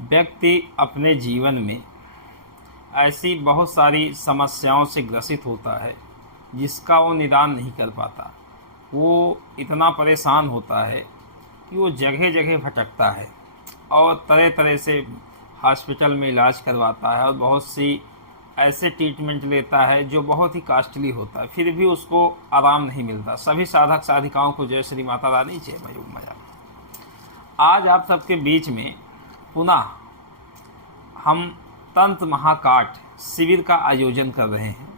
व्यक्ति अपने जीवन में ऐसी बहुत सारी समस्याओं से ग्रसित होता है जिसका वो निदान नहीं कर पाता। वो इतना परेशान होता है कि वो जगह जगह भटकता है और तरह तरह से हॉस्पिटल में इलाज करवाता है और बहुत सी ऐसे ट्रीटमेंट लेता है जो बहुत ही कॉस्टली होता है, फिर भी उसको आराम नहीं मिलता। सभी साधक साधिकाओं को जय श्री माता रानी, जय मयूर मजा। आज आप सबके बीच में पुनः हम तंत्र महाकाट शिविर का आयोजन कर रहे हैं,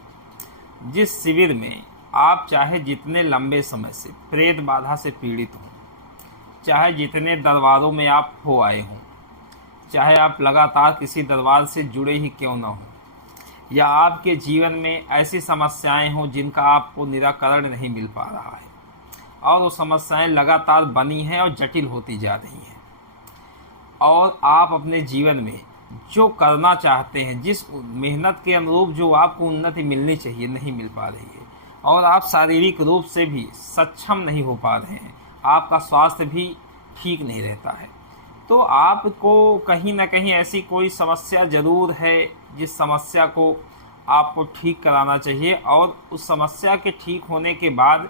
जिस शिविर में आप चाहे जितने लंबे समय से प्रेत बाधा से पीड़ित हों, चाहे जितने दरबारों में आप हो आए हों, चाहे आप लगातार किसी दरबार से जुड़े ही क्यों न हों, या आपके जीवन में ऐसी समस्याएं हों जिनका आपको निराकरण नहीं मिल पा रहा है और वो समस्याएं लगातार बनी हैं और जटिल होती जा रही हैं, और आप अपने जीवन में जो करना चाहते हैं, जिस मेहनत के अनुरूप जो आपको उन्नति मिलनी चाहिए नहीं मिल पा रही है, और आप शारीरिक रूप से भी सक्षम नहीं हो पा रहे हैं, आपका स्वास्थ्य भी ठीक नहीं रहता है, तो आपको कहीं ना कहीं ऐसी कोई समस्या ज़रूर है जिस समस्या को आपको ठीक कराना चाहिए। और उस समस्या के ठीक होने के बाद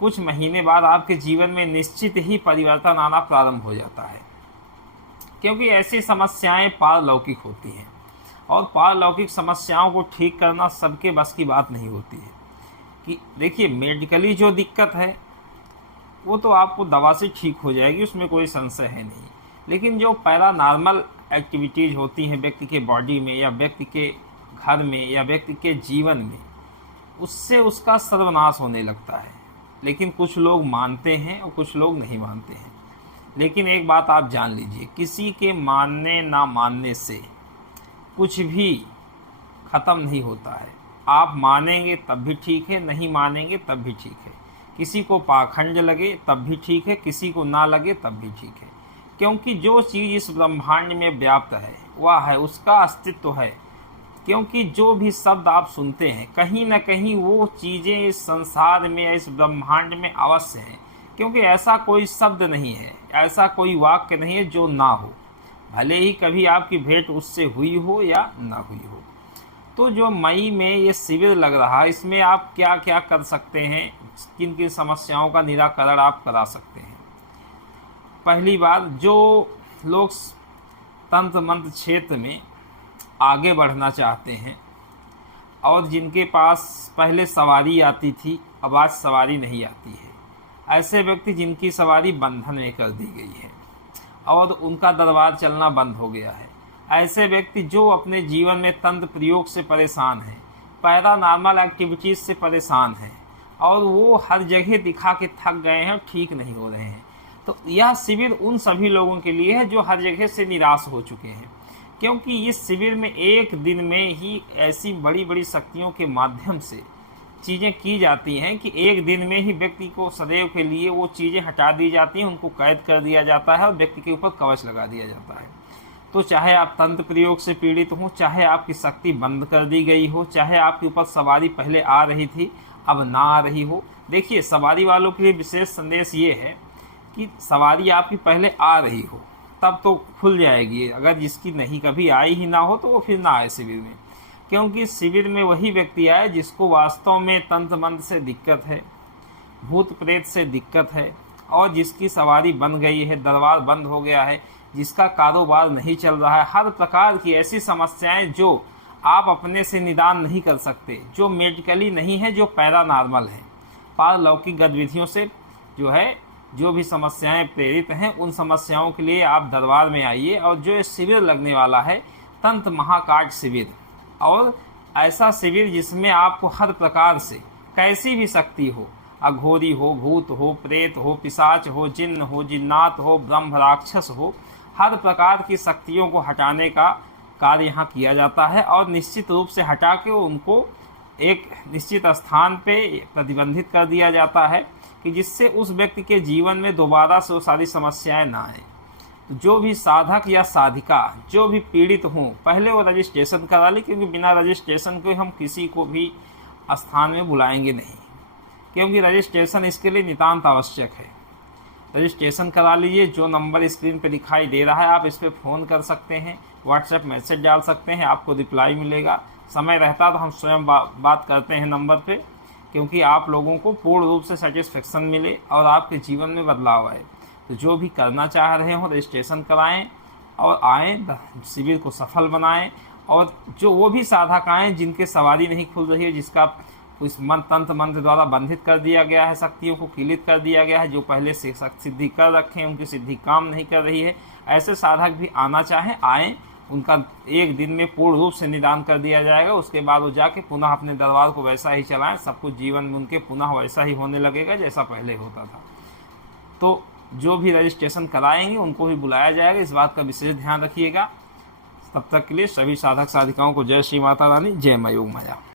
कुछ महीने बाद आपके जीवन में निश्चित ही परिवर्तन आना प्रारंभ हो जाता है, क्योंकि ऐसी समस्याएं पारलौकिक होती हैं और पारलौकिक समस्याओं को ठीक करना सबके बस की बात नहीं होती है। कि देखिए, मेडिकली जो दिक्कत है वो तो आपको दवा से ठीक हो जाएगी, उसमें कोई संशय है नहीं, लेकिन जो पैरानॉर्मल एक्टिविटीज़ होती हैं व्यक्ति के बॉडी में या व्यक्ति के घर में या व्यक्ति के जीवन में, उससे उसका सर्वनाश होने लगता है। लेकिन कुछ लोग मानते हैं और कुछ लोग नहीं मानते हैं। लेकिन एक बात आप जान लीजिए, किसी के मानने ना मानने से कुछ भी ख़त्म नहीं होता है। आप मानेंगे तब भी ठीक है, नहीं मानेंगे तब भी ठीक है। किसी को पाखंड लगे तब भी ठीक है, किसी को ना लगे तब भी ठीक है, क्योंकि जो चीज़ इस ब्रह्मांड में व्याप्त है वह है, उसका अस्तित्व है। क्योंकि जो भी शब्द आप सुनते हैं कहीं ना कहीं वो चीज़ें इस संसार में या इस ब्रह्मांड में अवश्य हैं, क्योंकि ऐसा कोई शब्द नहीं है, ऐसा कोई वाक्य नहीं है जो ना हो, भले ही कभी आपकी भेंट उससे हुई हो या ना हुई हो। तो जो मई में ये शिविर लग रहा है, इसमें आप क्या क्या कर सकते हैं, किन किन समस्याओं का निराकरण आप करा सकते हैं। पहली बात, जो लोग तंत्र मंत्र क्षेत्र में आगे बढ़ना चाहते हैं और जिनके पास पहले सवारी आती थी अब आज सवारी नहीं आती है, ऐसे व्यक्ति जिनकी सवारी बंधन में कर दी गई है और उनका दरबार चलना बंद हो गया है, ऐसे व्यक्ति जो अपने जीवन में तंत्र प्रयोग से परेशान हैं, पैरानॉर्मल एक्टिविटीज़ से परेशान हैं और वो हर जगह दिखा के थक गए हैं और ठीक नहीं हो रहे हैं, तो यह शिविर उन सभी लोगों के लिए है जो हर जगह से निराश हो चुके हैं। क्योंकि इस शिविर में एक दिन में ही ऐसी बड़ी बड़ी शक्तियों के माध्यम से चीज़ें की जाती हैं कि एक दिन में ही व्यक्ति को सदैव के लिए वो चीज़ें हटा दी जाती हैं, उनको कैद कर दिया जाता है और व्यक्ति के ऊपर कवच लगा दिया जाता है। तो चाहे आप तंत्र प्रयोग से पीड़ित हों, चाहे आपकी शक्ति बंद कर दी गई हो, चाहे आपके ऊपर सवारी पहले आ रही थी अब ना आ रही हो। देखिए, सवारी वालों के लिए विशेष संदेश ये है कि सवारी आपकी पहले आ रही हो तब तो खुल जाएगी, अगर जिसकी नहीं कभी आई ही ना हो तो वो फिर ना आए शिविर में। क्योंकि शिविर में वही व्यक्ति आए जिसको वास्तव में तंत्र मंत्र से दिक्कत है, भूत प्रेत से दिक्कत है, और जिसकी सवारी बन गई है, दरबार बंद हो गया है, जिसका कारोबार नहीं चल रहा है, हर प्रकार की ऐसी समस्याएं जो आप अपने से निदान नहीं कर सकते, जो मेडिकली नहीं है, जो पैरानॉर्मल है, पारलौकिक गतिविधियों से जो भी समस्याएं प्रेरित हैं, उन समस्याओं के लिए आप दरबार में आइए। और जो ये शिविर लगने वाला है तंत्र महाकाट शिविर, और ऐसा शिविर जिसमें आपको हर प्रकार से कैसी भी शक्ति हो, अघोरी हो, भूत हो, प्रेत हो, पिशाच हो, जिन्न हो, जिन्नात हो, ब्रह्म राक्षस हो, हर प्रकार की शक्तियों को हटाने का कार्य यहाँ किया जाता है और निश्चित रूप से हटा के उनको एक निश्चित स्थान पे प्रतिबंधित कर दिया जाता है कि जिससे उस व्यक्ति के जीवन में दोबारा से वो सारी समस्याएं ना आए। तो जो भी साधक या साधिका जो भी पीड़ित हों, पहले वो रजिस्ट्रेशन करा ले, क्योंकि बिना रजिस्ट्रेशन के हम किसी को भी स्थान में बुलाएंगे नहीं, क्योंकि रजिस्ट्रेशन इसके लिए नितांत आवश्यक है। रजिस्ट्रेशन करा लीजिए। जो नंबर स्क्रीन पे दिखाई दे रहा है आप इस पर फ़ोन कर सकते हैं, व्हाट्सएप मैसेज डाल सकते हैं, आपको रिप्लाई मिलेगा। समय रहता तो हम स्वयं बात करते हैं नंबर पे, क्योंकि आप लोगों को पूर्ण रूप से सेटिस्फेक्शन मिले और आपके जीवन में बदलाव आए। तो जो भी करना चाह रहे हो रजिस्ट्रेशन कराएं और आएँ, शिविर को सफल बनाएं। और जो वो भी साधक आएँ जिनके सवारी नहीं खुल रही है, जिसका उस तंत्र मंत्र द्वारा बंधित कर दिया गया है, शक्तियों को किलित कर दिया गया है, जो पहले से सिद्धि कर रखे हैं उनकी सिद्धि काम नहीं कर रही है, ऐसे साधक भी आना चाहें आएँ। उनका एक दिन में पूर्ण रूप से निदान कर दिया जाएगा। उसके बाद वो जाके पुनः अपने दरबार को वैसा ही चलाएं, सब कुछ जीवन में उनके पुनः वैसा ही होने लगेगा जैसा पहले होता था। तो जो भी रजिस्ट्रेशन कराएंगे उनको भी बुलाया जाएगा, इस बात का विशेष ध्यान रखिएगा। तब तक के लिए सभी साधक साधिकाओं को जय श्री माता रानी, जय मां योग माया।